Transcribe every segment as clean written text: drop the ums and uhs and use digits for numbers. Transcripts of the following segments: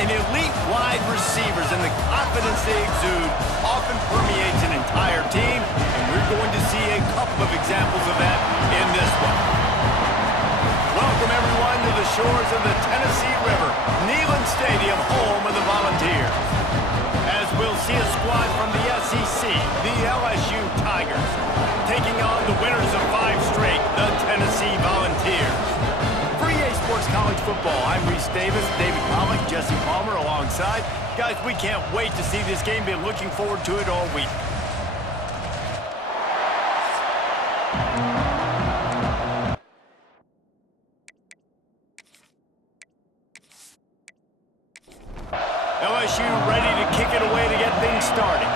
and elite wide receivers, and the confidence they exude often permeates an entire team, and we're going to see a couple of examples of that in this one. Welcome, everyone, to the shores of the Tennessee River, Neyland Stadium, home of the Volunteers. As we'll see a squad from the SEC, the LSU Tigers, taking on the winners of 5 straight, the Tennessee Volunteers. For EA Sports College Football, I'm Reese Davis, David Pollock, Jesse Palmer alongside. Guys, we can't wait to see this game. Been looking forward to it all week. LSU ready to kick it away to get things started.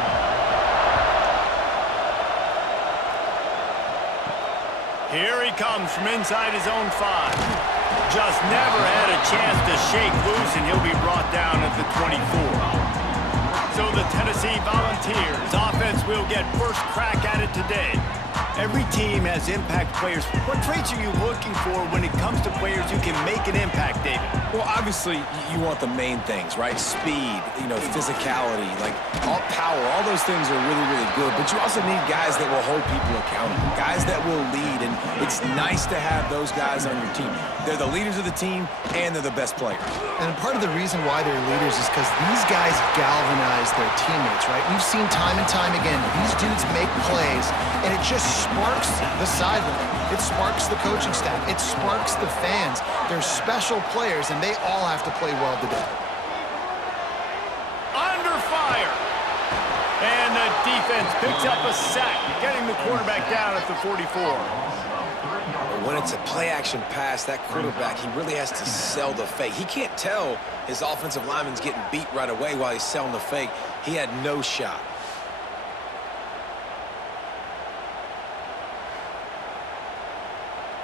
Here he comes from inside his own 5. Just never had a chance to shake loose, and he'll be brought down at the 24. So the Tennessee Volunteers offense will get first crack at it today. Every team has impact players. What traits are you looking for when it comes to players who can make an impact, David? Well, obviously, you want the main things, right? Speed, physicality, like all power, all those things are really, really good. But you also need guys that will hold people accountable, guys that will lead, and it's nice to have those guys on your team. They're the leaders of the team, and they're the best players. And part of the reason why they're leaders is because these guys galvanize their teammates, right? We've seen time and time again, these dudes make plays, and it just sparks the sideline. It sparks the coaching staff. It sparks the fans. They're special players, and they all have to play well today. Under fire. And the defense picks up a sack, getting the quarterback down at the 44. When it's a play-action pass, that quarterback, he really has to sell the fake. He can't tell his offensive lineman's getting beat right away while he's selling the fake. He had no shot.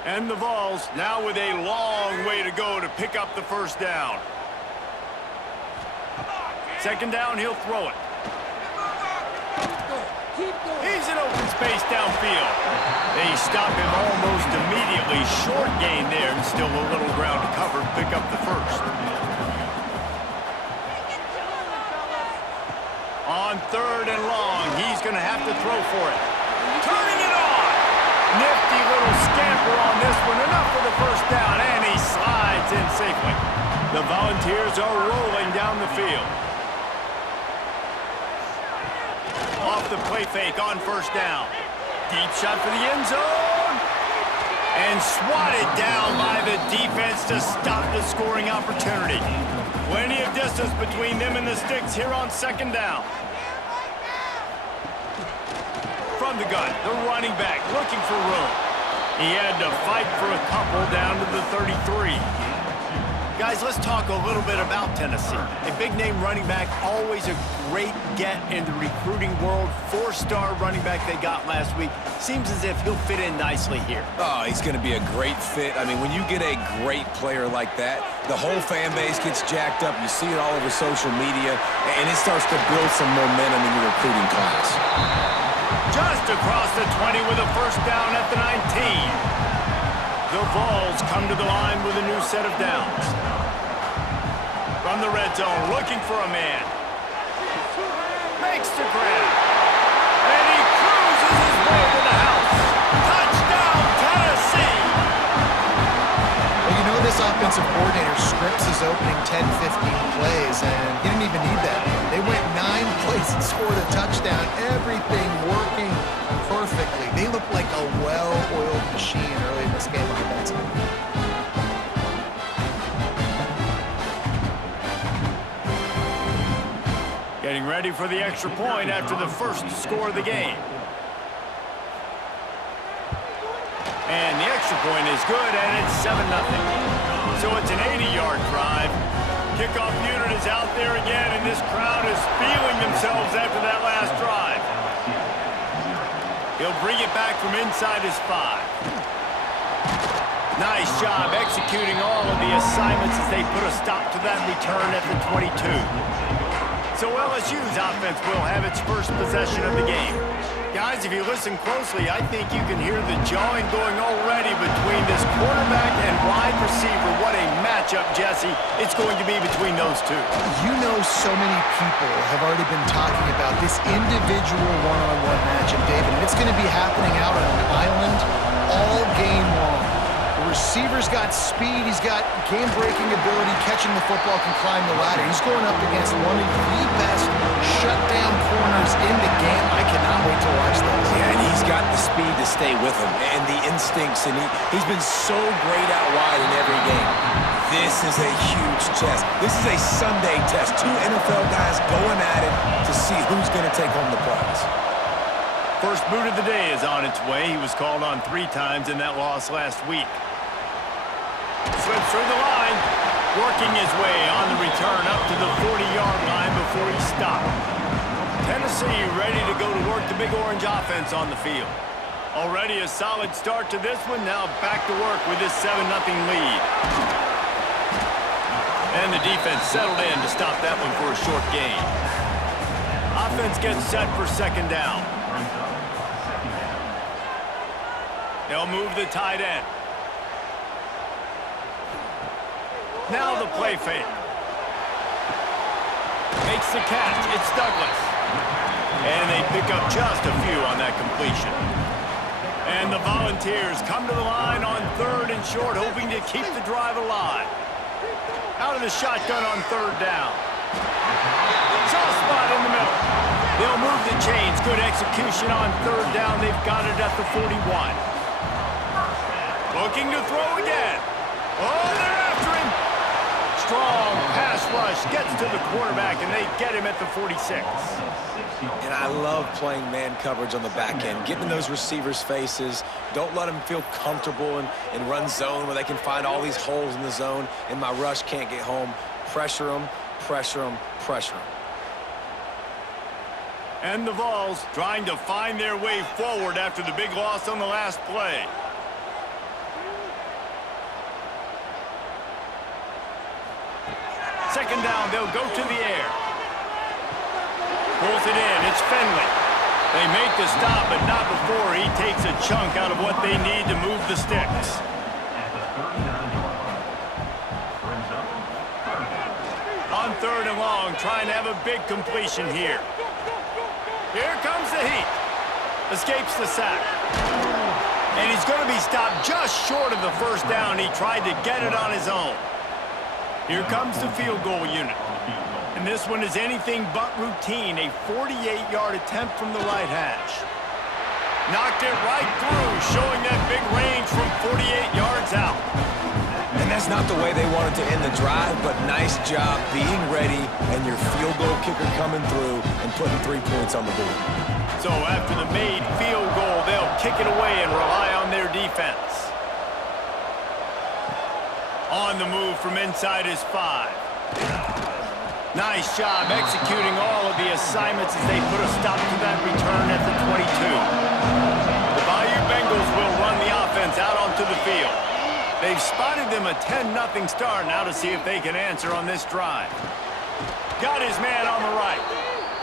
And the Vols now with a long way to go to pick up the first down. Second down, he'll throw it. He's in open space downfield. They stop him almost immediately. Short gain there, and still a little ground to cover. Pick up the first. On 3rd and long, he's going to have to throw for it. Turning it on. Nifty little scamper on this one. Enough for the first down, and he slides in safely. The Volunteers are rolling down the field. Off the play fake on first down. Deep shot for the end zone. And swatted down by the defense to stop the scoring opportunity. Plenty of distance between them and the sticks here on second down. From the gun, the running back looking for room. He had to fight for a couple down to the 33. Guys, let's talk a little bit about Tennessee. A big-name running back, always a great get in the recruiting world. 4-star running back they got last week. Seems as if he'll fit in nicely here. Oh, he's going to be a great fit. I mean, when you get a great player like that, the whole fan base gets jacked up. You see it all over social media, and it starts to build some momentum in your recruiting class. Just across the 20 with a first down at the 19. The Vols come to the line with a new set of downs. From the red zone, looking for a man. Makes the grab. And he cruises his way to the house. Touchdown, Tennessee! Well, this offensive coordinator scripts his opening 10, 15 plays, and he didn't even need that. They went 9 plays and scored a touchdown. Everything working perfectly. They look like a well-oiled machine early in this game offensively. Getting ready for the extra point after the first score of the game. And the extra point is good, and it's 7-0. So it's an 80-yard drive. Kickoff unit is out there again, and this crowd is feeling themselves after that last drive. He'll bring it back from inside his 5. Nice job executing all of the assignments as they put a stop to that return at the 22. So LSU's offense will have its first possession of the game. Guys, if you listen closely, I think you can hear the jawing going already between this quarterback and wide receiver. What a matchup, Jesse, it's going to be between those two. You know, so many people have already been talking about this individual one-on-one matchup, David, and it's going to be happening out on an island all game long. The receiver's got speed, he's got game-breaking ability, catching the football, can climb the ladder. He's going up against one of the best shutdown corners in the game. I cannot wait to watch this. Yeah, and he's got the speed to stay with him and the instincts, and he's been so great out wide in every game. This is a huge test. This is a Sunday test. Two NFL guys going at it to see who's going to take home the prize. First boot of the day is on its way. He was called on 3 times in that loss last week. Slips through the line, working his way on the return up to the 40-yard line before he stopped. Tennessee ready to go to work the Big Orange offense on the field. Already a solid start to this one. Now back to work with this 7-0 lead. And the defense settled in to stop that one for a short gain. Offense gets set for second down. They'll move the tight end. Now the play fake. Makes the catch. It's Douglas. And they pick up just a few on that completion. And the Volunteers come to the line on 3rd and short, hoping to keep the drive alive. Out of the shotgun on 3rd down. Soft spot in the middle. They'll move the chains. Good execution on 3rd down. They've got it at the 41. Looking to throw again. Oh, they're after him. Strong pass rush gets to the quarterback, and they get him at the 46. And I love playing man coverage on the back end, getting in those receivers' faces. Don't let them feel comfortable in run zone where they can find all these holes in the zone, and my rush can't get home. Pressure them, pressure them, pressure them. And the Vols trying to find their way forward after the big loss on the last play. Second down, they'll go to the air. Pulls it in, it's Finley. They make the stop, but not before he takes a chunk out of what they need to move the sticks. On 3rd and long, trying to have a big completion here. Here comes the heat. Escapes the sack. And he's going to be stopped just short of the first down. He tried to get it on his own. Here comes the field goal unit. And this one is anything but routine. A 48-yard attempt from the right hash. Knocked it right through, showing that big range from 48 yards out. And that's not the way they wanted to end the drive, but nice job being ready and your field goal kicker coming through and putting 3 points on the board. So after the made field goal, they'll kick it away and rely on their defense. On the move from inside his 5. Nice job executing all of the assignments as they put a stop to that return at the 22. The Bayou Bengals will run the offense out onto the field. They've spotted them a 10-0 start now to see if they can answer on this drive. Got his man on the right.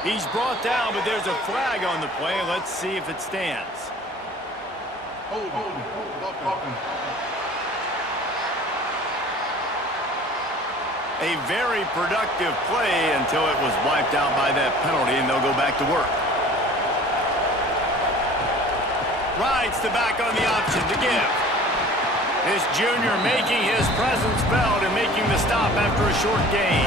He's brought down, but there's a flag on the play. Let's see if it stands. A very productive play until it was wiped out by that penalty, and they'll go back to work. Rides the back on the option to give. This junior making his presence felt and making the stop after a short gain.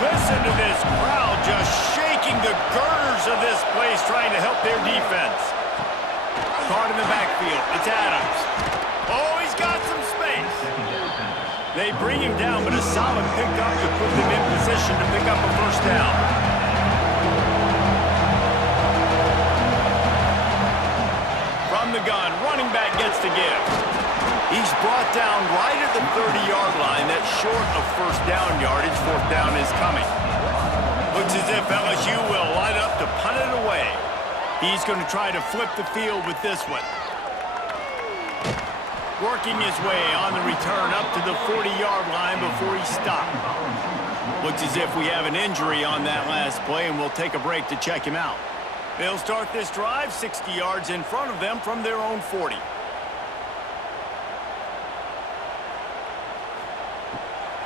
Listen to this crowd just shaking the girders of this place, trying to help their defense. Caught in the backfield. It's Adams. Oh, he's got some space. They bring him down, but a solid pickup to put them in position to pick up a first down. From the gun, running back gets to give. He's brought down right at the 30-yard line. That's short of first down yardage. Fourth down is coming. Looks as if LSU will line up to punt it away. He's going to try to flip the field with this one. Working his way on the return up to the 40-yard line before he stopped. Looks as if we have an injury on that last play, and we'll take a break to check him out. They'll start this drive 60 yards in front of them from their own 40.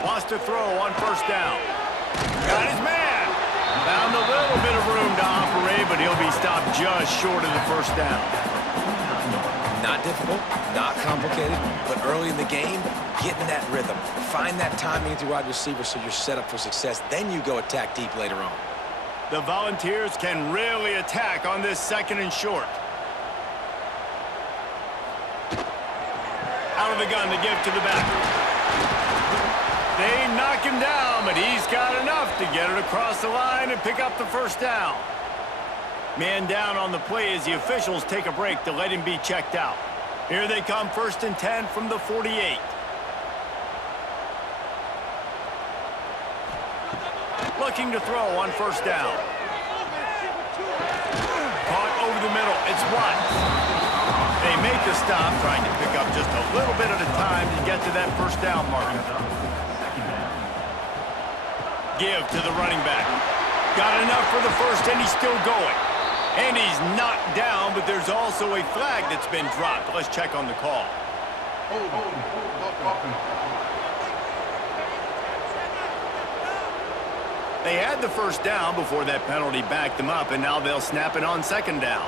Wants to throw on first down. Got his man. Found a little bit of room to operate, but he'll be stopped just short of the first down. Not difficult, not complicated, but early in the game, get in that rhythm. Find that timing with your wide receiver so you're set up for success. Then you go attack deep later on. The Volunteers can really attack on this 2nd and short. Out of the gun to give to the back. They knock him down, but he's got enough to get it across the line and pick up the first down. Man down on the play as the officials take a break to let him be checked out. Here they come, 1st and 10 from the 48. Looking to throw on first down. Caught over the middle. It's Watts. They make the stop, trying to pick up just a little bit at a time to get to that first down marker. Give to the running back. Got enough for the first, and he's still going. And he's knocked down, but there's also a flag that's been dropped. Let's check on the call. They had the first down before that penalty backed them up, and now they'll snap it on 2nd down.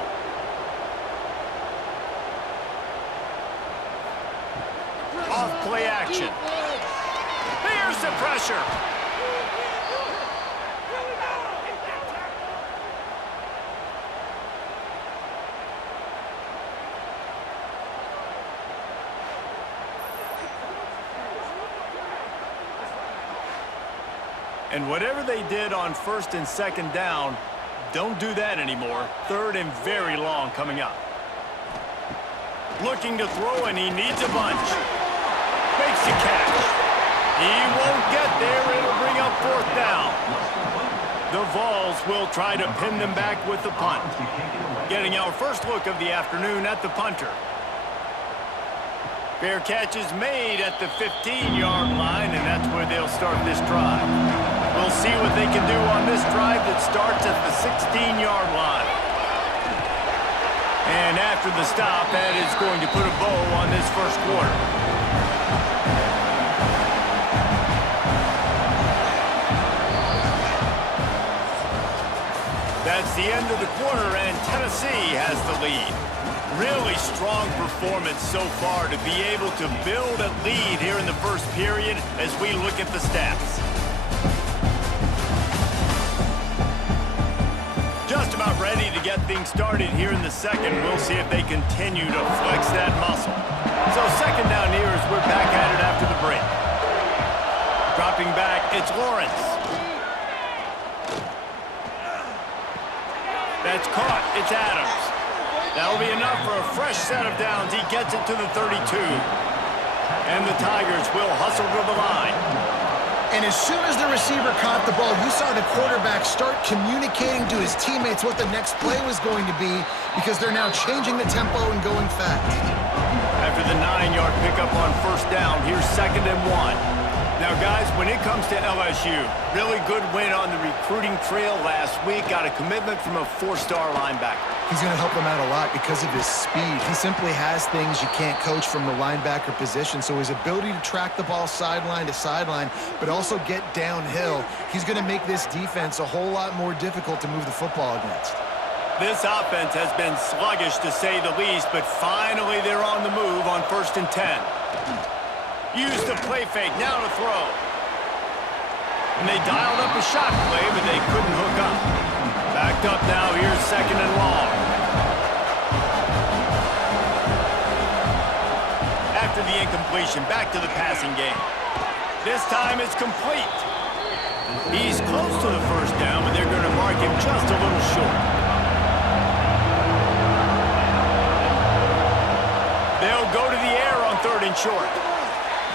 Off play action. Here's the pressure. And whatever they did on 1st and 2nd down, don't do that anymore. 3rd and very long coming up. Looking to throw, and he needs a bunch. Makes the catch. He won't get there. It'll bring up 4th down. The Vols will try to pin them back with the punt. Getting our first look of the afternoon at the punter. Fair catch is made at the 15-yard line, and that's where they'll start this drive. We'll see what they can do on this drive that starts at the 16-yard line. And after the stop, that is going to put a bow on this first quarter. That's the end of the quarter, and Tennessee has the lead. Really strong performance so far to be able to build a lead here in the first period as we look at the stats. Just about ready to get things started here in the second. We'll see if they continue to flex that muscle. So 2nd down here as we're back at it after the break. Dropping back, it's Lawrence. That's caught, it's Adams. That'll be enough for a fresh set of downs. He gets it to the 32. And the Tigers will hustle to the line. And as soon as the receiver caught the ball, you saw the quarterback start communicating to his teammates what the next play was going to be, because they're now changing the tempo and going fast. After the 9-yard pickup on first down, here's 2nd and 1. Now, guys, when it comes to LSU, really good win on the recruiting trail last week. Got a commitment from a 4-star linebacker. He's going to help them out a lot because of his speed. He simply has things you can't coach from the linebacker position. So his ability to track the ball sideline to sideline, but also get downhill, he's going to make this defense a whole lot more difficult to move the football against. This offense has been sluggish, to say the least, but finally they're on the move on 1st and 10. Use the play fake, now to throw. And they dialed up a shot play, but they couldn't hook up. Backed up now, here's 2nd and long. After the incompletion, back to the passing game. This time it's complete. He's close to the first down, but they're going to mark him just a little short. They'll go to the air on 3rd and short.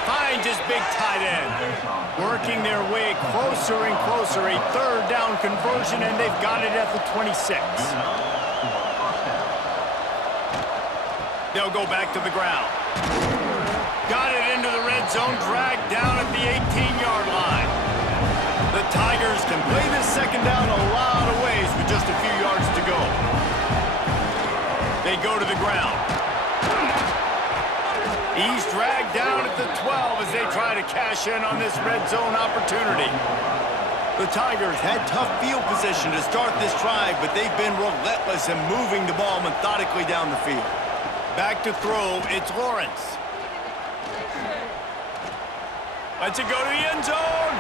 Finds his big tight end. Working their way closer and closer. A 3rd down conversion, and they've got it at the 26. They'll go back to the ground. Got it into the red zone, dragged down at the 18-yard line. The Tigers can play this second down a lot of ways with just a few yards to go. They go to the ground. He's dragged down at the 12 as they try to cash in on this red zone opportunity. The Tigers had tough field position to start this drive, but they've been relentless in moving the ball methodically down the field. Back to throw, it's Lawrence. Lets it go to the end zone.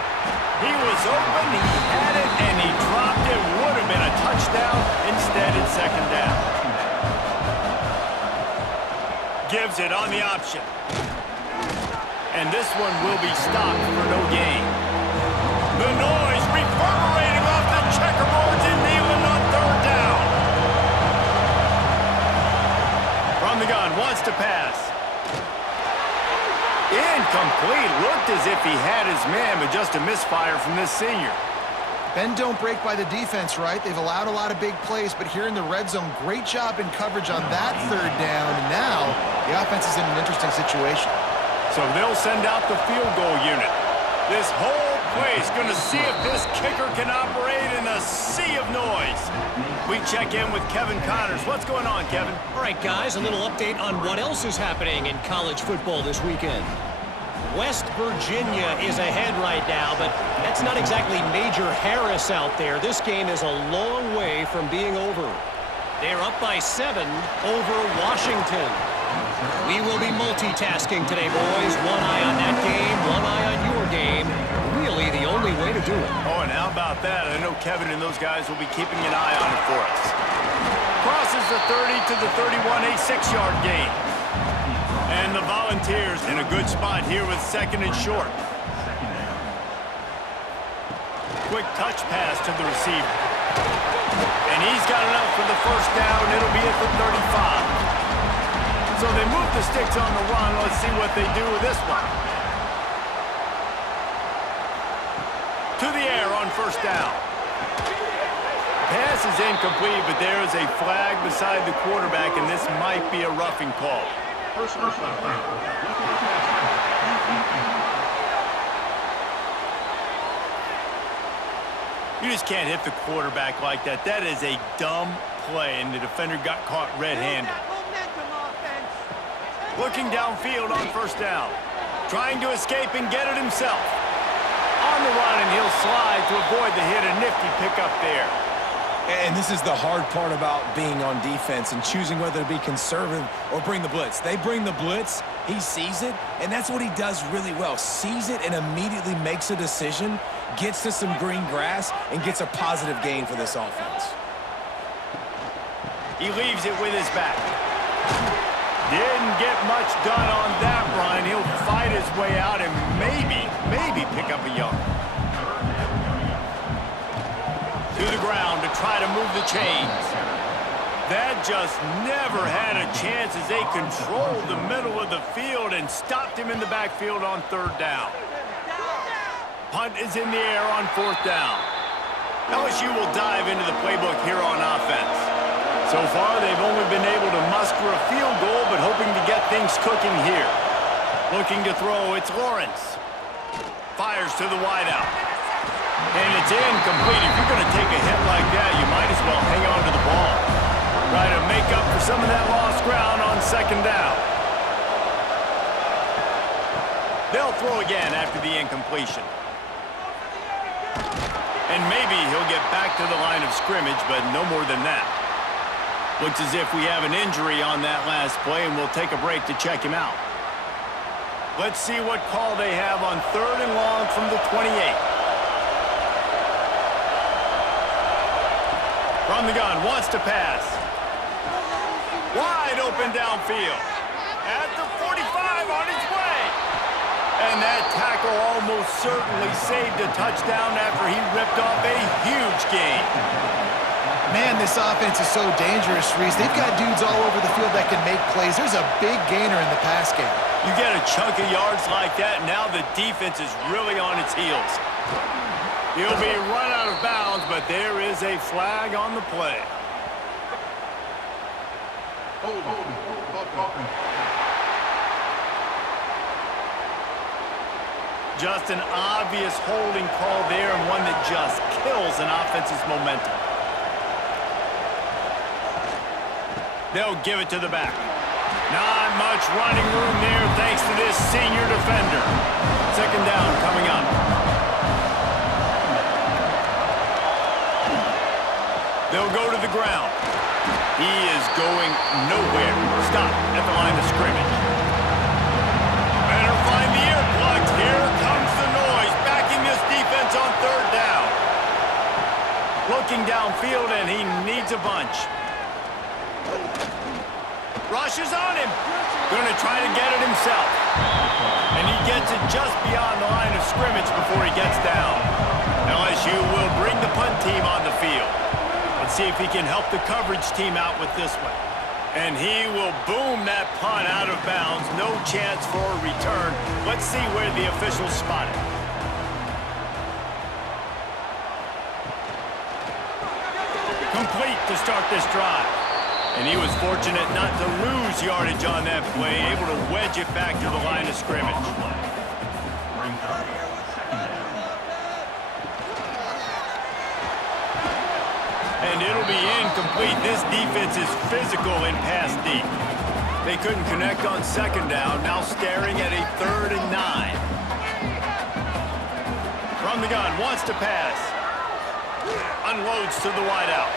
He was open, he had it, and he dropped it. Would have been a touchdown. Instead, it's second down. Gives it on the option. And this one will be stopped for no gain. The noise reverberating off the checkerboards in Neyland on third down. From the gun, wants to pass. Incomplete. Looked as if he had his man, but just a misfire from this senior. Bend don't break by the defense, right? They've allowed a lot of big plays, but here in the red zone, great job in coverage on that third down. And now the offense is in an interesting situation. So they'll send out the field goal unit. This whole play is going to see if this kicker can operate in a sea of noise. We check in with Kevin Connors. What's going on, Kevin? All right, guys, a little update on what else is happening in college football this weekend. West Virginia is ahead right now, but that's not exactly Major Harris out there. This game is a long way from being over. They're up by 7 over Washington. We will be multitasking today, boys. One eye on that game, one eye on your game. Really the only way to do it. Oh, and how about that? I know Kevin and those guys will be keeping an eye on it for us. Crosses the 30 to the 31, a 6-yard gain. And the Volunteers in a good spot here with second and short. Quick touch pass to the receiver. And he's got enough for the first down. It'll be at the 35. So they move the sticks on the run. Let's see what they do with this one. To the air on first down. Pass is incomplete, but there is a flag beside the quarterback, and this might be a roughing call. You just can't hit the quarterback like that. That is a dumb play, and the defender got caught red-handed. Looking downfield on first down. Trying to escape and get it himself. On the run, and he'll slide to avoid the hit. A nifty pickup there. And this is the hard part about being on defense and choosing whether to be conservative or bring the blitz. They bring the blitz, he sees it, and that's what he does really well. Sees it and immediately makes a decision, gets to some green grass, and gets a positive gain for this offense. He leaves it with his back. Didn't get much done on that run. He'll fight his way out and maybe pick up a yard. To the ground to try to move the chains. That just never had a chance as they controlled the middle of the field and stopped him in the backfield on third down. Punt is in the air on fourth down. LSU will dive into the playbook here on offense. So far, they've only been able to muster a field goal, but hoping to get things cooking here. Looking to throw, it's Lawrence. Fires to the wideout. And it's incomplete. If you're going to take a hit like that, you might as well hang on to the ball. Try to make up for some of that lost ground on second down. They'll throw again after the incompletion. And maybe he'll get back to the line of scrimmage, but no more than that. Looks as if we have an injury on that last play, and we'll take a break to check him out. Let's see what call they have on third and long from the 28. From the gun, wants to pass. Wide open downfield. At the 45 on his way. And that tackle almost certainly saved a touchdown after he ripped off a huge gain. Man, this offense is so dangerous, Reese. They've got dudes all over the field that can make plays. There's a big gainer in the pass game. You get a chunk of yards like that, now the defense is really on its heels. He'll be run out of bounds, but there is a flag on the play. Just an obvious holding call there, and one that just kills an offense's momentum. They'll give it to the back. Not much running room there thanks to this senior defender. Second down coming up. They'll go to the ground. He is going nowhere. Stop at the line of scrimmage. Better find the ear plugs. Here comes the noise. Backing this defense on third down. Looking downfield, and he needs a bunch. Rushes on him. Going to try to get it himself. And he gets it just beyond the line of scrimmage before he gets down. LSU will bring the punt team on the field. Let's see if he can help the coverage team out with this one. And he will boom that punt out of bounds. No chance for a return. Let's see where the officials spot it. Complete to start this drive. And he was fortunate not to lose yardage on that play, able to wedge it back to the line of scrimmage. And it'll be incomplete. This defense is physical in pass deep. They couldn't connect on second down, now staring at a 3rd and 9. From the gun, wants to pass. Unloads to the wideout.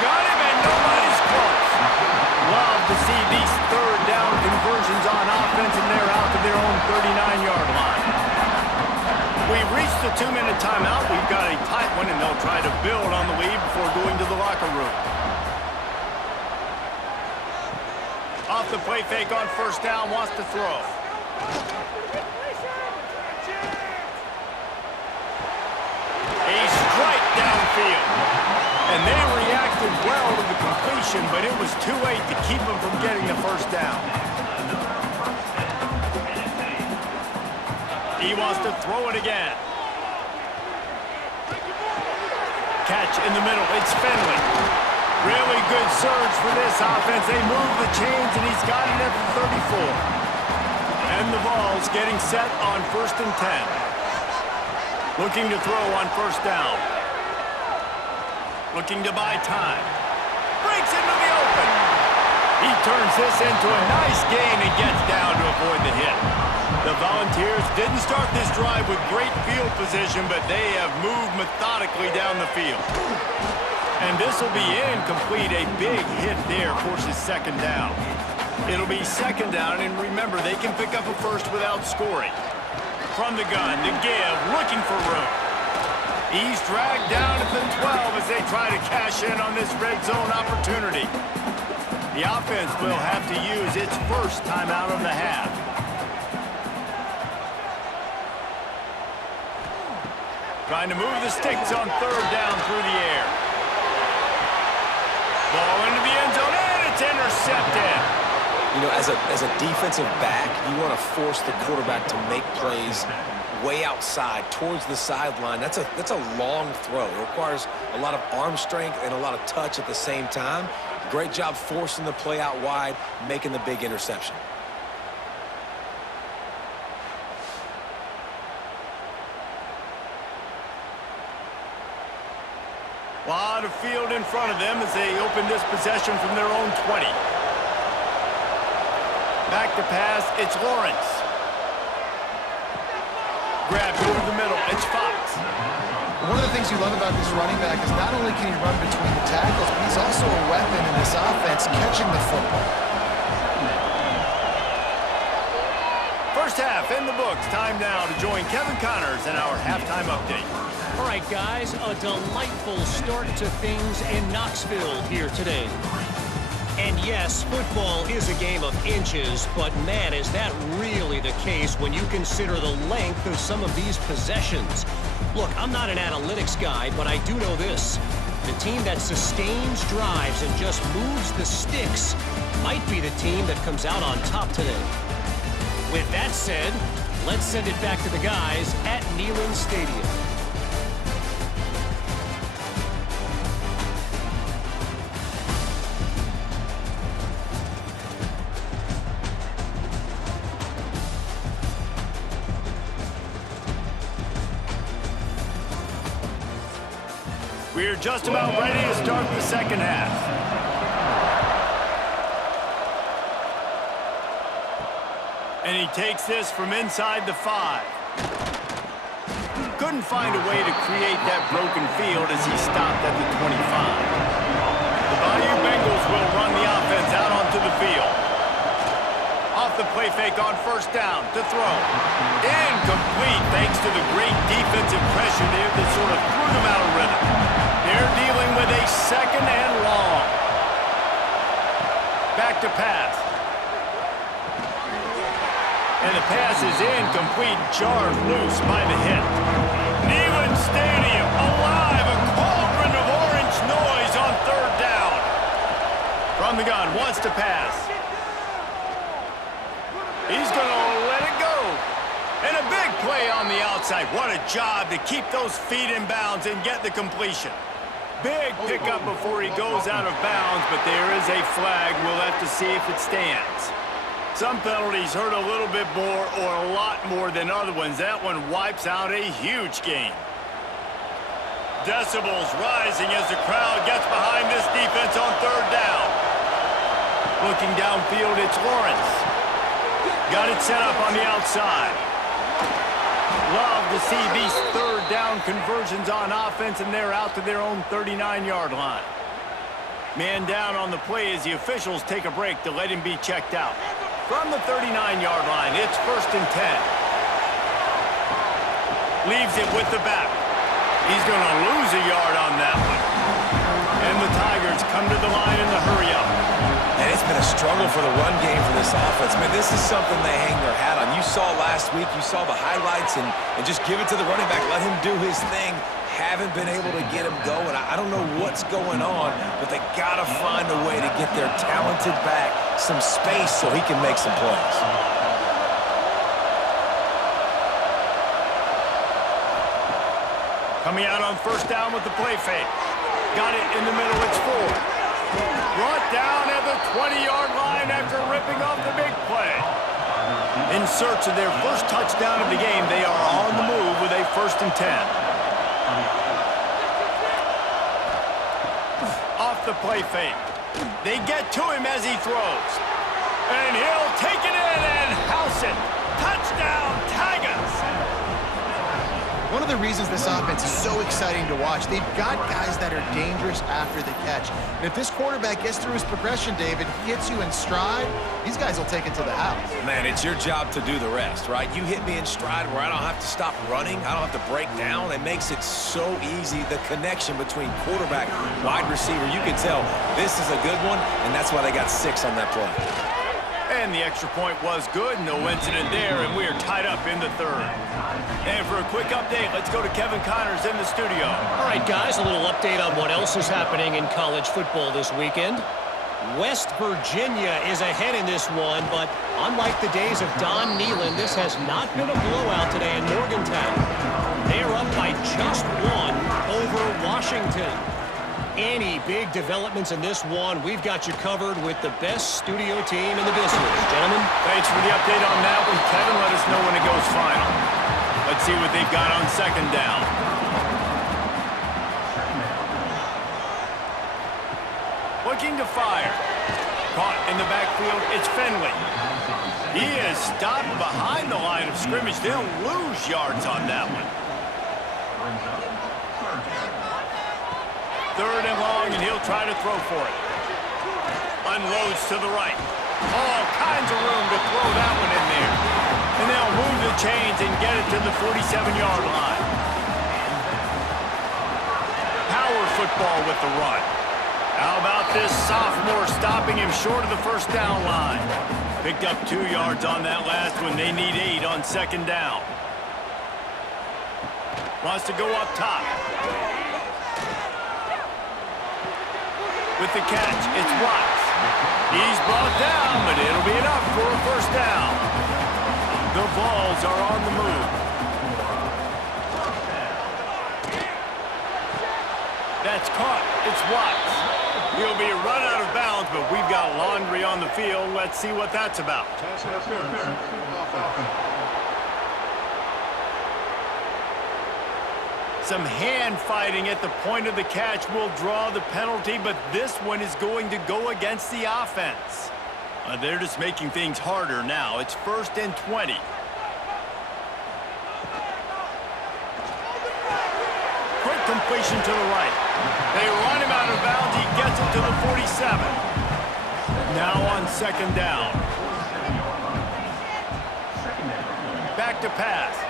Got him, and nobody's close. Love to see these 3rd down conversions on offense, and they're out to their own 39-yard line. We've reached the 2-minute timeout. We've got a tight one, and they'll try to build on the lead before going to the locker room. Off the play fake on first down, wants to throw. A strike downfield. And they reacted well to the completion, but it was too late to keep them from getting the first down. He wants to throw it again. Catch in the middle. It's Finley. Really good surge for this offense. They move the chains, and he's got it at the 34. And the ball's getting set on 1st and 10. Looking to throw on first down. Looking to buy time. Breaks into the open. He turns this into a nice gain and gets down to avoid the hit. The Volunteers didn't start this drive with great field position, but they have moved methodically down the field. And this will be incomplete. A big hit there forces second down. It'll be second down, and remember, they can pick up a first without scoring. From the gun, to give, looking for room. He's dragged down at the 12 as they try to cash in on this red zone opportunity. The offense will have to use its first timeout of the half. Trying to move the sticks on third down through the air. Ball into the end zone, and it's intercepted. You know, as a defensive back, you want to force the quarterback to make plays way outside towards the sideline. That's a long throw. It requires a lot of arm strength and a lot of touch at the same time. Great job forcing the play out wide, making the big interception. A lot of field in front of them as they open this possession from their own 20. Back to pass, it's Lawrence. Grabbed over the middle, it's Fox. One of the things you love about this running back is not only can he run between the tackles, but he's also a weapon in this offense catching the football. First half in the books. Time now to join Kevin Connors in our halftime update. All right, guys, a delightful start to things in Knoxville here today. And yes, football is a game of inches, but man, is that really the case when you consider the length of some of these possessions. Look, I'm not an analytics guy, but I do know this. The team that sustains drives and just moves the sticks might be the team that comes out on top today. With that said, let's send it back to the guys at Neyland Stadium. We're just about ready to start the second half. And he takes this from inside the 5. Couldn't find a way to create that broken field as he stopped at the 25. The Bayou Bengals will run the offense out onto the field. Off the play fake on first down to throw. Incomplete thanks to the great defensive pressure there that sort of threw them out of rhythm. They're dealing with a second and long. Back to pass. And the pass is incomplete, jarred loose by the hit. Neyland Stadium alive, a cauldron of orange noise on third down. From the gun, wants to pass. He's going to let it go. And a big play on the outside. What a job to keep those feet in bounds and get the completion. Big pickup before he goes out of bounds, but there is a flag. We'll have to see if it stands. Some penalties hurt a little bit more or a lot more than other ones. That one wipes out a huge game. Decibels rising as the crowd gets behind this defense on third down. Looking downfield, it's Lawrence. Got it set up on the outside. Love to see these third down conversions on offense, and they're out to their own 39-yard line. Man down on the play as the officials take a break to let him be checked out. From the 39-yard line, it's 1st and 10. Leaves it with the back. He's going to lose a yard on that one. And the Tigers come to the line in the hurry-up. And it's been a struggle for the run game for this offense. Man, this is something they hang their hat on. You saw last week, you saw the highlights, and just give it to the running back. Let him do his thing. Haven't been able to get him going. I don't know what's going on, but they got to find a way to get their talented back some space so he can make some plays. Coming out on first down with the play fake. Got it in the middle, it's 4. Brought down at the 20-yard line after ripping off the big play. In search of their first touchdown of the game, they are on the move with a 1st and 10. Off the play fake. They get to him as he throws. And he'll take it in and house it. Touchdown, Tigers! One of the reasons this offense is so exciting to watch, they've got guys that are dangerous after the catch. And if this quarterback gets through his progression, David, he hits you in stride, these guys will take it to the house. Man, it's your job to do the rest, right? You hit me in stride where I don't have to stop running. I don't have to break down. It makes it so easy, the connection between quarterback, wide receiver. You can tell this is a good one, and that's why they got 6 on that play. And the extra point was good. No incident there, and we are tied up in the 3rd. And for a quick update, let's go to Kevin Connors in the studio. All right, guys, a little update on what else is happening in college football this weekend. West Virginia is ahead in this one, but unlike the days of Don Neyland, this has not been a blowout today in Morgantown. They are up by just 1 over Washington. Any big developments in this one, we've got you covered with the best studio team in the business. Gentlemen. Thanks for the update on that one. Kevin, let us know when it goes final. Let's see what they've got on second down. Looking to fire. Caught in the backfield, it's Finley. He is stopped behind the line of scrimmage. They'll lose yards on that one. 3rd and long, and he'll try to throw for it. Unloads to the right. All kinds of room to throw that one in there. And they'll move the chains and get it to the 47-yard line. Power football with the run. How about this sophomore stopping him short of the first down line? Picked up 2 yards on that last one. They need 8 on second down. Wants to go up top. With the catch, it's Watts. He's brought down, but it'll be enough for a first down. The Vols are on the move. That's caught. It's Watts. He'll be run out of bounds, but we've got laundry on the field. Let's see what that's about. Some hand fighting at the point of the catch will draw the penalty, but this one is going to go against the offense. They're just making things harder now. It's 1st and 20. Quick completion to the right. They run him out of bounds. He gets it to the 47. Now on 2nd down. Back to pass.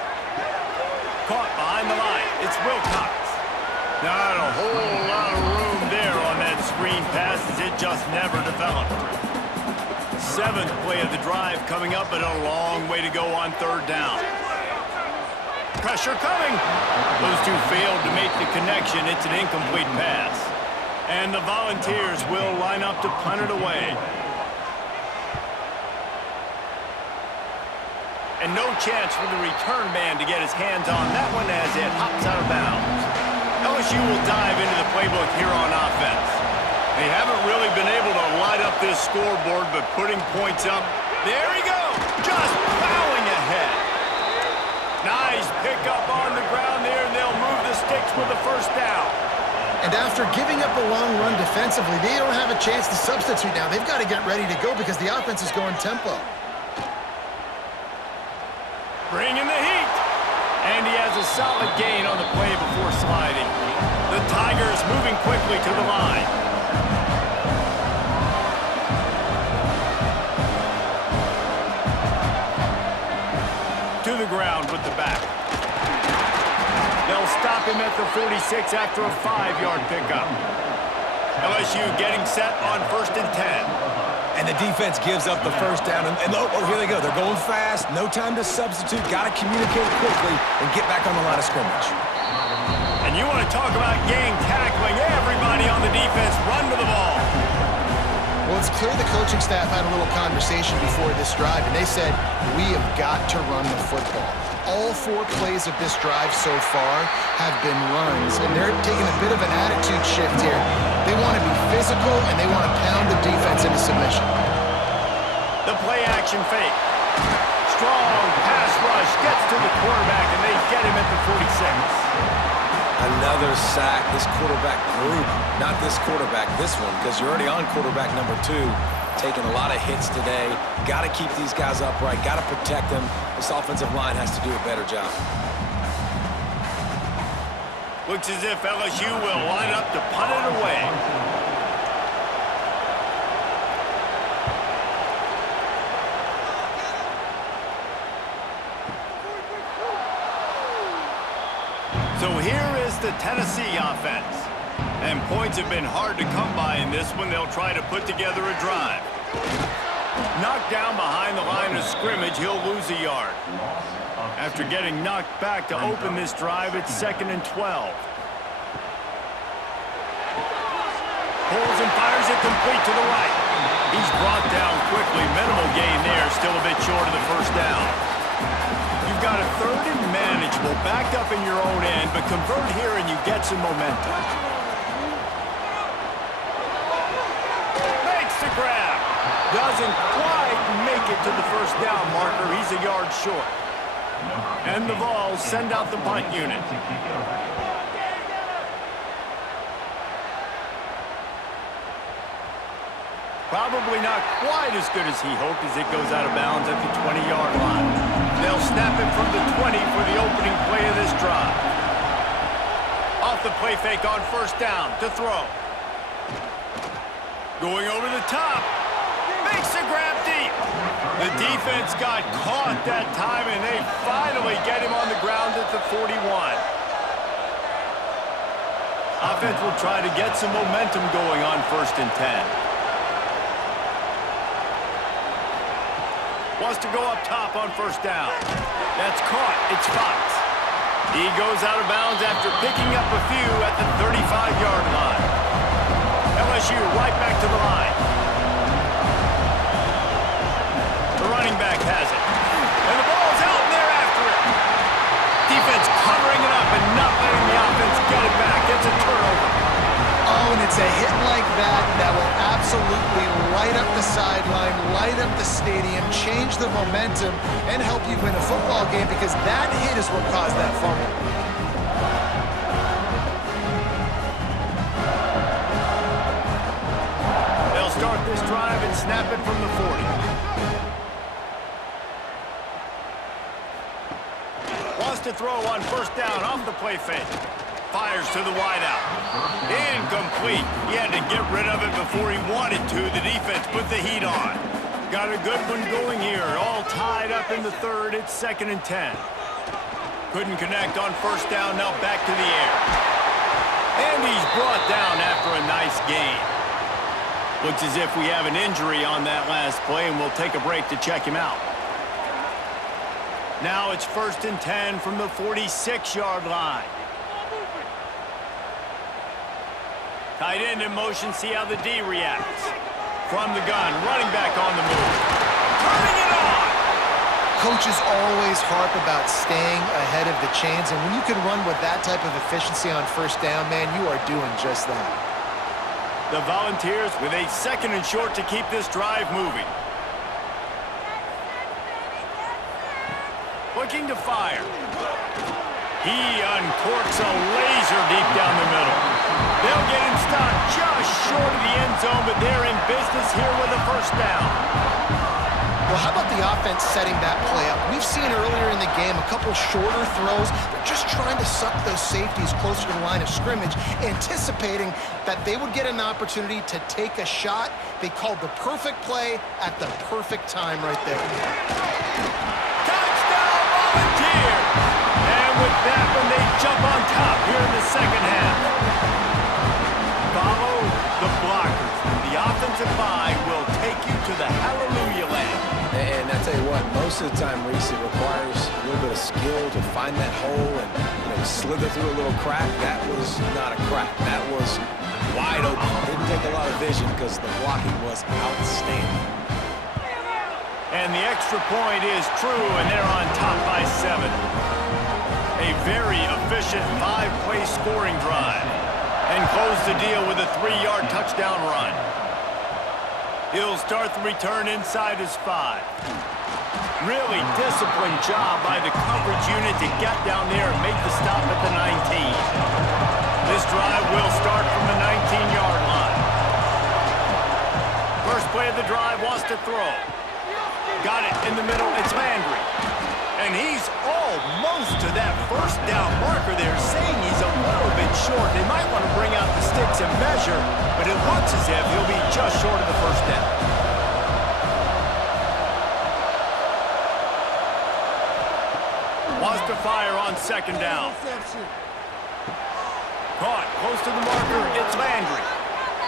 Caught behind the line. It's Wilcox. Not a whole lot of room there on that screen pass as it just never developed. 7th play of the drive coming up, but a long way to go on 3rd down. Pressure coming. Those two failed to make the connection. It's an incomplete pass. And the Volunteers will line up to punt it away. And no chance for the return man to get his hands on that one as it hops out of bounds. LSU will dive into the playbook here on offense. They haven't really been able to light up this scoreboard, but putting points up. There he goes, just plowing ahead. Nice pickup on the ground there, and they'll move the sticks with the 1st down. And after giving up a long run defensively, they don't have a chance to substitute now. They've got to get ready to go because the offense is going tempo. Bringing the heat. And he has a solid gain on the play before sliding. The Tigers moving quickly to the line. To the ground with the back. They'll stop him at the 46 after a 5-yard pickup. LSU getting set on 1st and 10. And the defense gives up the 1st down. And oh, here they go. They're going fast. No time to substitute. Got to communicate quickly and get back on the line of scrimmage. And you want to talk about gang tackling. Everybody on the defense run to the ball. Well, it's clear the coaching staff had a little conversation before this drive, and they said, we have got to run the football. All 4 plays of this drive so far have been runs, and they're taking a bit of an attitude shift here. They want to be physical, and they want to pound the defense into submission. The play-action fake. Strong pass rush gets to the quarterback, and they get him at the 46. Another sack. This quarterback group, not this quarterback, this one, because you're already on quarterback number 2. Taking a lot of hits today. Got to keep these guys upright. Got to protect them. This offensive line has to do a better job. Looks as if LSU will line up to punt it away. So here is the Tennessee offense. And points have been hard to come by in this one. They'll try to put together a drive. Knocked down behind the line of scrimmage, he'll lose a yard. After getting knocked back to open this drive, it's 2nd and 12. Pulls and fires it complete to the right. He's brought down quickly. Minimal gain there, still a bit short of the 1st down. You've got a 3rd and manageable, backed up in your own end, but convert here and you get some momentum. Makes the grab. Doesn't quite make it to the 1st down marker. He's a yard short. And the Vols send out the punt unit. Probably not quite as good as he hoped as it goes out of bounds at the 20-yard line. They'll snap it from the 20 for the opening play of this drive. Off the play fake on 1st down to throw. Going over the top. Makes a grab deep. The defense got caught that time, and they finally get him on the ground at the 41. Offense will try to get some momentum going on 1st and 10. Wants to go up top on 1st down. That's caught. It's Fox. He goes out of bounds after picking up a few at the 35-yard line. LSU right back to the line. The running back has it. And the ball's out, and they're after it. Defense covering it up and not letting the offense get it back. It's a turnover. Oh, and it's a hit like that that will absolutely light up the sideline, light up the stadium, change the momentum, and help you win a football game because that hit is what caused that fumble. this drive and snap it from the 40. Wants to throw on first down off the play fake. Fires to the wideout. Incomplete. He had to get rid of it before he wanted to. The defense put the heat on. Got a good one going here. All tied up in the third. It's 2nd and 10. Couldn't connect on first down. Now back to the air. And he's brought down after a nice gain. Looks as if we have an injury on that last play, and we'll take a break to check him out. Now it's 1st and 10 from the 46-yard line. Tight end in motion, see how the D reacts. From the gun, running back on the move. Turning it on! Coaches always harp about staying ahead of the chains, and when you can run with that type of efficiency on first down, man, you are doing just that. The Volunteers with a 2nd and short to keep this drive moving. Looking to fire. He uncorks a laser deep down the middle. They'll get him stopped just short of the end zone, but they're in business here with a first down. Well, how about the offense setting that play up? We've seen earlier in the game a couple shorter throws. They're just trying to suck those safeties closer to the line of scrimmage, anticipating that they would get an opportunity to take a shot. They called the perfect play at the perfect time right there. Touchdown, Volunteers! And with that one, they jump on top here in the second half. Follow the blockers. The offensive line will take you to the hallelujah land. And I tell you what, most of the time, Reese, it requires a little bit of skill to find that hole and slither through a little crack. That was not a crack. That was wide open. Didn't take a lot of vision because the blocking was outstanding. And the extra point is true, and they're on top by 7. A very efficient 5-play scoring drive. And close the deal with a 3-yard touchdown run. He'll start the return inside his 5. Really disciplined job by the coverage unit to get down there and make the stop at the 19. This drive will start from the 19-yard line. First play of the drive, wants to throw. Got it in the middle, it's Landry. And he's almost to that first down marker there, saying he's a little bit short. They might want to bring out the sticks and measure, but it looks as if he'll be just short of the first down. Wants to fire on 2nd down. Caught close to the marker, it's Landry.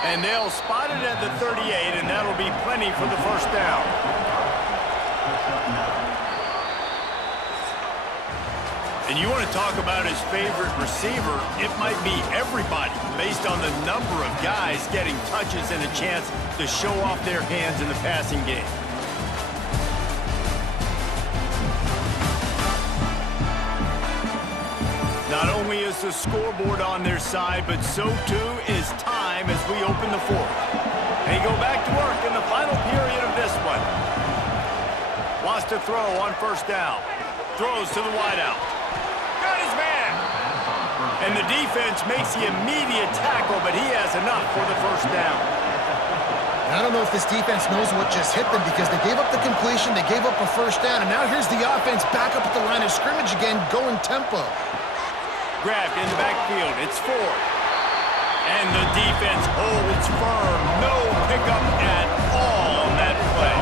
And they'll spot it at the 38, and that'll be plenty for the first down. And you want to talk about his favorite receiver, it might be everybody based on the number of guys getting touches and a chance to show off their hands in the passing game. Not only is the scoreboard on their side, but so too is time as we open the 4th. They go back to work in the final period of this one. Wants to throw on first down. Throws to the wideout. Got his man. And the defense makes the immediate tackle, but he has enough for the first down. I don't know if this defense knows what just hit them because they gave up the completion, they gave up a first down, and now here's the offense back up at the line of scrimmage again, going tempo. Grabbed in the backfield, it's Ford. And the defense holds firm. No pickup at all on that play.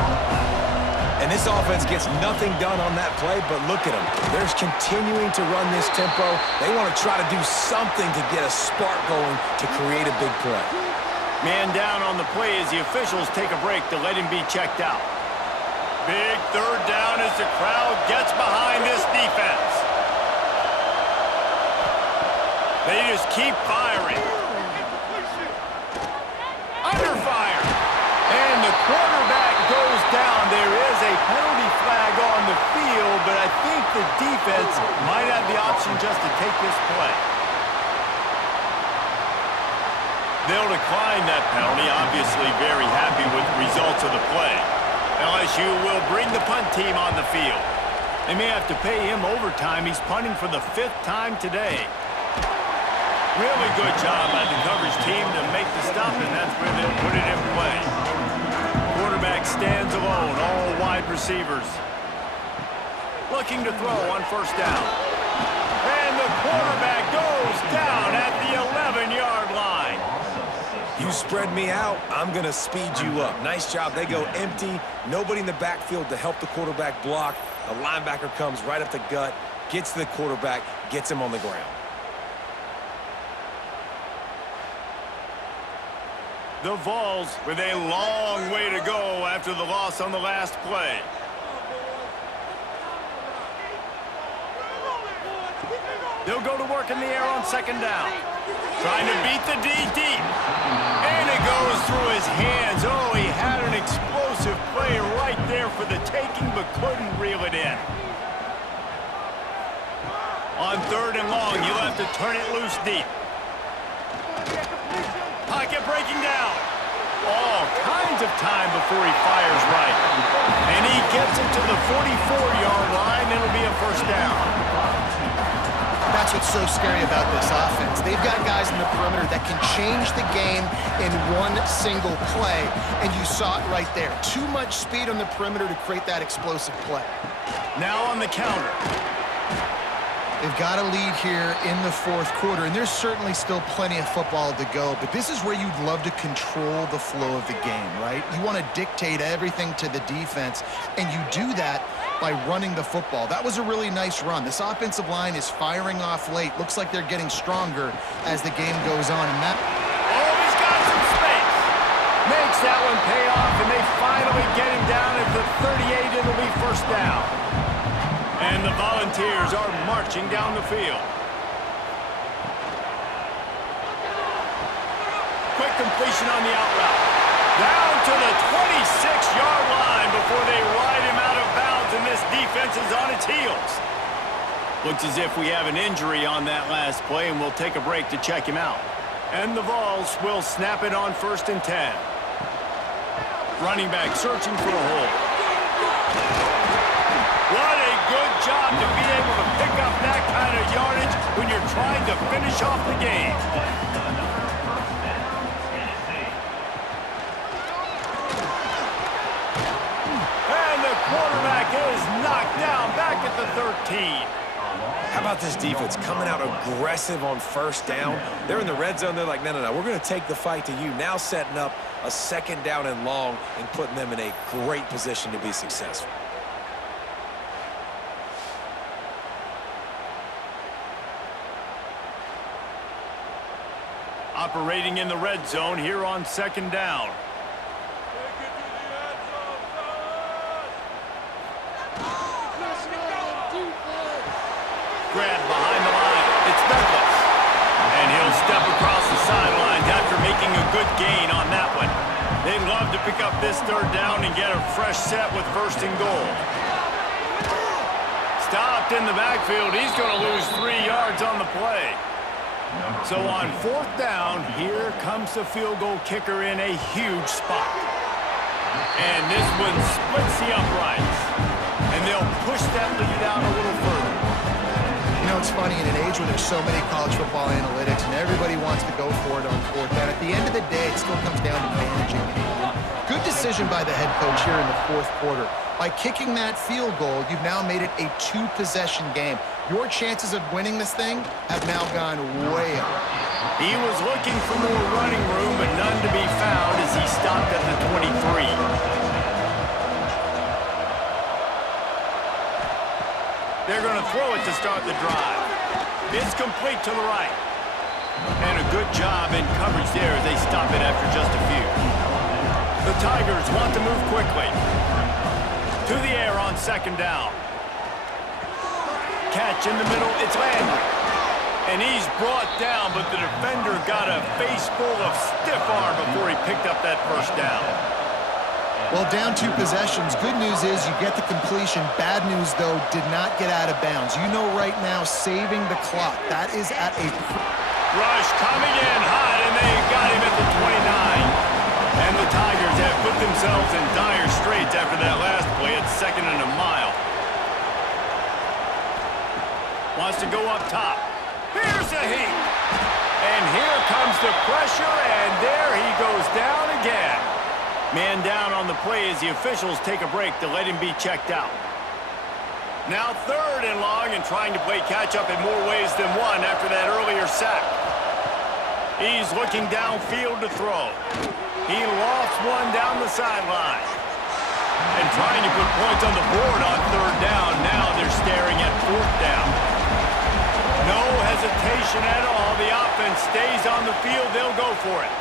And this offense gets nothing done on that play, but look at them. They're continuing to run this tempo. They want to try to do something to get a spark going to create a big play. Man down on the play as the officials take a break to let him be checked out. Big third down as the crowd gets behind this defense. They just keep firing. Under fire. And the quarterback goes down. There is a penalty flag on the field, but I think the defense might have the option just to take this play. They'll decline that penalty, obviously very happy with the results of the play. LSU will bring the punt team on the field. They may have to pay him overtime. He's punting for the 5th time today. Really good job by the coverage team to make the stop, and that's where they'll put it in play. stands alone, all wide receivers. Looking to throw on first down. And the quarterback goes down at the 11-yard line. You spread me out, I'm going to speed you up. Nice job. They go empty. Nobody in the backfield to help the quarterback block. The linebacker comes right up the gut, gets to the quarterback, gets him on the ground. The Vols with a long way to go after the loss on the last play. They'll go to work in the air on second down. Trying to beat the D deep. And it goes through his hands. Oh, he had an explosive play right there for the taking, but couldn't reel it in. On third and long, you'll have to turn it loose deep. Pocket breaking down. All kinds of time before he fires right. And he gets it to the 44-yard line. It'll be a first down. That's what's so scary about this offense. They've got guys in the perimeter that can change the game in one single play, and you saw it right there. Too much speed on the perimeter to create that explosive play. Now on the counter. They've got a lead here in the fourth quarter, and there's certainly still plenty of football to go, but this is where you'd love to control the flow of the game, right? You want to dictate everything to the defense, and you do that by running the football. That was a really nice run. This offensive line is firing off late. Looks like they're getting stronger as the game goes on. And that... Oh, he's got some space. Makes that one pay off, and they finally get him down at the 38. It'll be first down. And the Volunteers are marching down the field. Quick completion on the out route. Down to the 26-yard line before they ride him out of bounds, and this defense is on its heels. Looks as if we have an injury on that last play, and we'll take a break to check him out. And the Vols will snap it on first and 10. Running back searching for a hole. What a good job to be able to pick up that kind of yardage when you're trying to finish off the game. And the quarterback is knocked down back at the 13. How about this defense coming out aggressive on first down? They're in the red zone. They're like, no, we're going to take the fight to you. Now setting up a second down and long and putting them in a great position to be successful. Operating in the red zone here on second down. Grab behind the line. It's Douglas. And he'll step across the sidelines after making a good gain on that one. They'd love to pick up this third down and get a fresh set with first and goal. Stopped in the backfield. He's going to lose 3 yards on the play. So on fourth down, here comes the field goal kicker in a huge spot. And this one splits the uprights. And they'll push that lead out a little further. You know, it's funny, in an age where there's so many college football analytics and everybody wants to go for it on fourth down, at the end of the day, it still comes down to managing the game. Good decision by the head coach here in the fourth quarter. By kicking that field goal, you've now made it a two-possession game. Your chances of winning this thing have now gone way up. He was looking for more running room, but none to be found as he stopped at the 23. They're going to throw it to start the drive. It's complete to the right. And a good job in coverage there as they stop it after just a few. The Tigers want to move quickly. To the air on second down. Catch in the middle, it's Landry. And he's brought down, but the defender got a face full of stiff arm before he picked up that first down. Well, down 2 possessions. Good news is you get the completion. Bad news, though, did not get out of bounds. You know right now, saving the clock. That is at a... Rush coming in hot, and they got him at the 29. And the Tigers have put themselves in dire straits after that last play at second and a mile. Wants to go up top. Here's a heat. And here comes the pressure, and there he goes down again. Man down on the play as the officials take a break to let him be checked out. Now 3rd and long and trying to play catch-up in more ways than one after that earlier sack. He's looking downfield to throw. He lofts one down the sideline. And trying to put points on the board on 3rd down. Now they're staring at 4th down. No hesitation at all. The offense stays on the field. They'll go for it.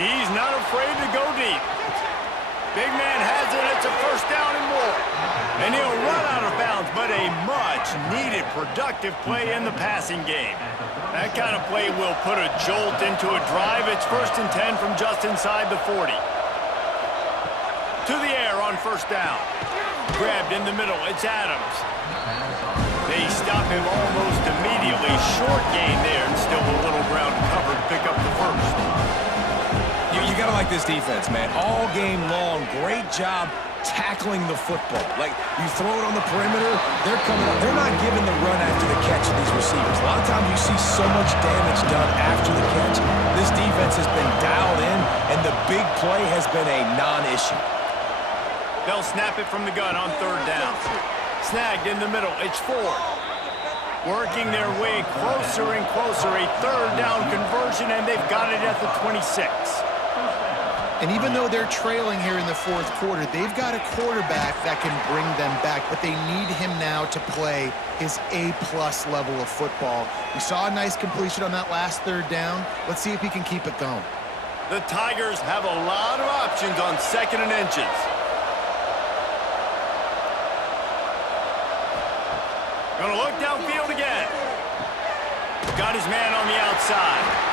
He's not afraid to go deep. Big man has it. It's a 1st down and more. And he'll run out of bounds, but a much-needed productive play in the passing game. That kind of play will put a jolt into a drive. It's 1st and 10 from just inside the 40. To the air on 1st down. Grabbed in the middle. It's Adams. They stop him almost immediately. Short gain there, and still a little ground covered to pick up the 1st. You got to like this defense, man. All game long, great job tackling the football. Like, you throw it on the perimeter, they're coming up. They're not giving the run after the catch to these receivers. A lot of times you see so much damage done after the catch. This defense has been dialed in, and the big play has been a non-issue. They'll snap it from the gun on 3rd down. Snagged in the middle. It's Ford. Working their way closer and closer. A 3rd down conversion, and they've got it at the 26. And even though they're trailing here in the 4th quarter, they've got a quarterback that can bring them back, but they need him now to play his A-plus level of football. We saw a nice completion on that last 3rd down. Let's see if he can keep it going. The Tigers have a lot of options on 2nd and inches. Gonna look downfield again. Got his man on the outside.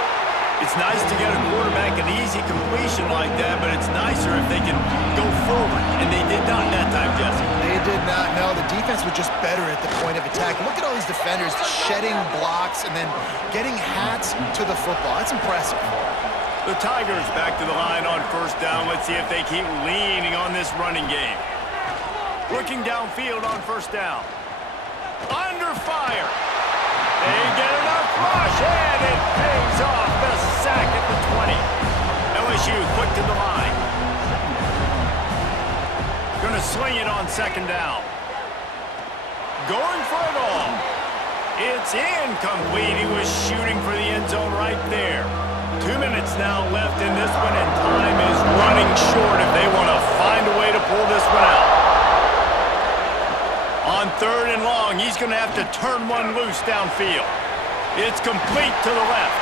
It's nice to get a quarterback an easy completion like that, but it's nicer if they can go forward. And they did not that time, Jesse. They did not. No, the defense was just better at the point of attack. Look at all these defenders shedding blocks and then getting hats to the football. That's impressive. The Tigers back to the line on 1st down. Let's see if they keep leaning on this running game. Looking downfield on 1st down. Under fire. They get enough rush, and it pays off. The sack at the 20. LSU quick to the line. Gonna sling it on 2nd down. Going for it all. It's incomplete. He was shooting for the end zone right there. 2 minutes now left in this one, and time is running short if they want to find a way to pull this one out. On 3rd and long, he's going to have to turn one loose downfield. It's complete to the left.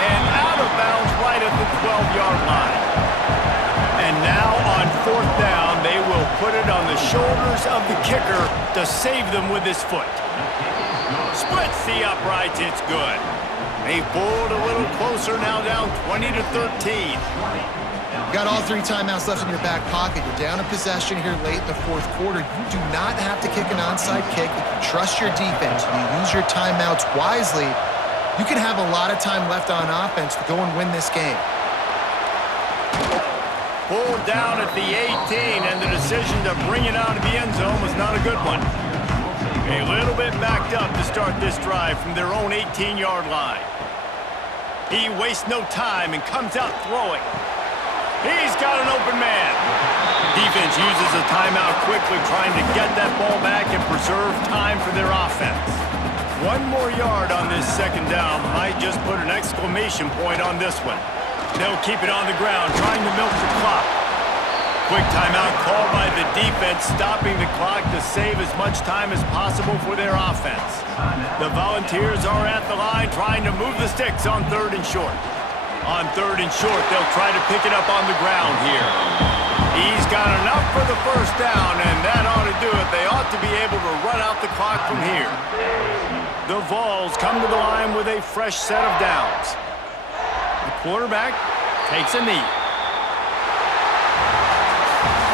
And out of bounds right at the 12-yard line. And now on 4th down, they will put it on the shoulders of the kicker to save them with his foot. Splits the uprights. It's good. They pulled a little closer, now down 20-13. Got all 3 timeouts left in your back pocket. You're down a possession here late in the 4th quarter. You do not have to kick an onside kick. If you trust your defense, you use your timeouts wisely, you can have a lot of time left on offense to go and win this game. Pulled down at the 18, and the decision to bring it out of the end zone was not a good one. A little bit backed up to start this drive from their own 18-yard line. He wastes no time and comes out throwing. He's got an open man. Defense uses a timeout quickly, trying to get that ball back and preserve time for their offense. 1 more yard on this 2nd down might just put an exclamation point on this one. They'll keep it on the ground, trying to milk the clock. Quick timeout called by the defense, stopping the clock to save as much time as possible for their offense. The Volunteers are at the line, trying to move the sticks on 3rd and short. On 3rd and short, they'll try to pick it up on the ground here. He's got enough for the 1st down, and that ought to do it. They ought to be able to run out the clock from here. The Vols come to the line with a fresh set of downs. The quarterback takes a knee.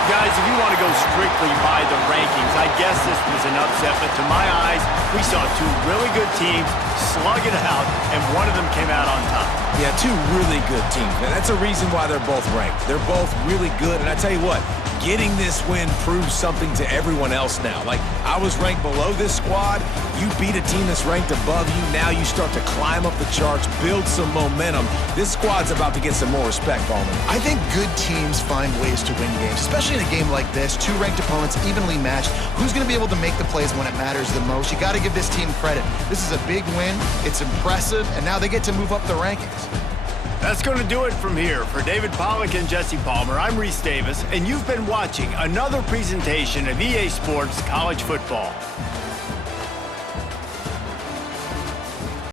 Guys, if you want to go strictly by the rankings, I guess this was an upset, but to my eyes, we saw 2 really good teams slug it out, and one of them came out on top. Yeah, 2 really good teams, man. That's a reason why they're both ranked. They're both really good, and I tell you what, getting this win proves something to everyone else now. Like, I was ranked below this squad. You beat a team that's ranked above you. Now you start to climb up the charts, build some momentum. This squad's about to get some more respect, Ballman. I think good teams find ways to win games, especially in a game like this. Two ranked opponents, evenly matched. Who's going to be able to make the plays when it matters the most? You got to give this team credit. This is a big win. It's impressive, and now they get to move up the rankings. That's going to do it from here. For David Pollack and Jesse Palmer, I'm Reese Davis, and you've been watching another presentation of EA Sports College Football.